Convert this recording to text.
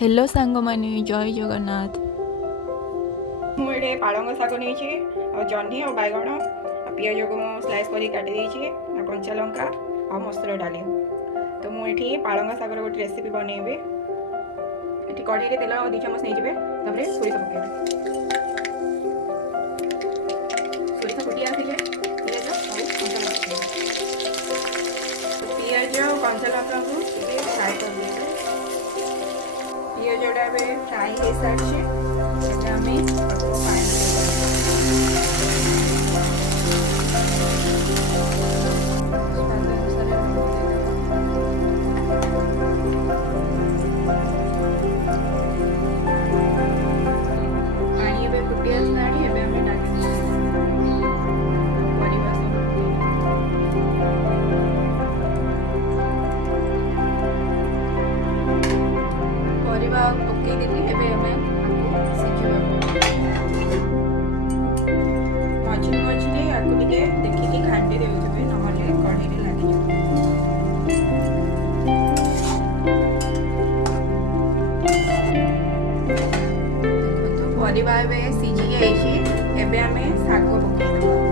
Hello सांग माने जय जगन्नाथ। मुझे पालंग शाग नहीं जह्नी और बैगण पिज को स्लाइस कर काटी कंचा लंका और मसूर डाली। तो मुझे पालंग शागर गोटे रेसिपी बनइबी। ये कढ़ई तेल 2 चामच नहीं सोरिष पकेबे। सोरिष फुटी आसिले पिज और कंचा लंका को फ्राए कर देंगे। पिज जोड़ा फ्राए हो सारी पकईदेली मझे मझे आपको देखिए घाटी देते ना कढ़ई लगे। देखो परिवा सिझी जाइए। एबे आमे शाग पकईदेबा।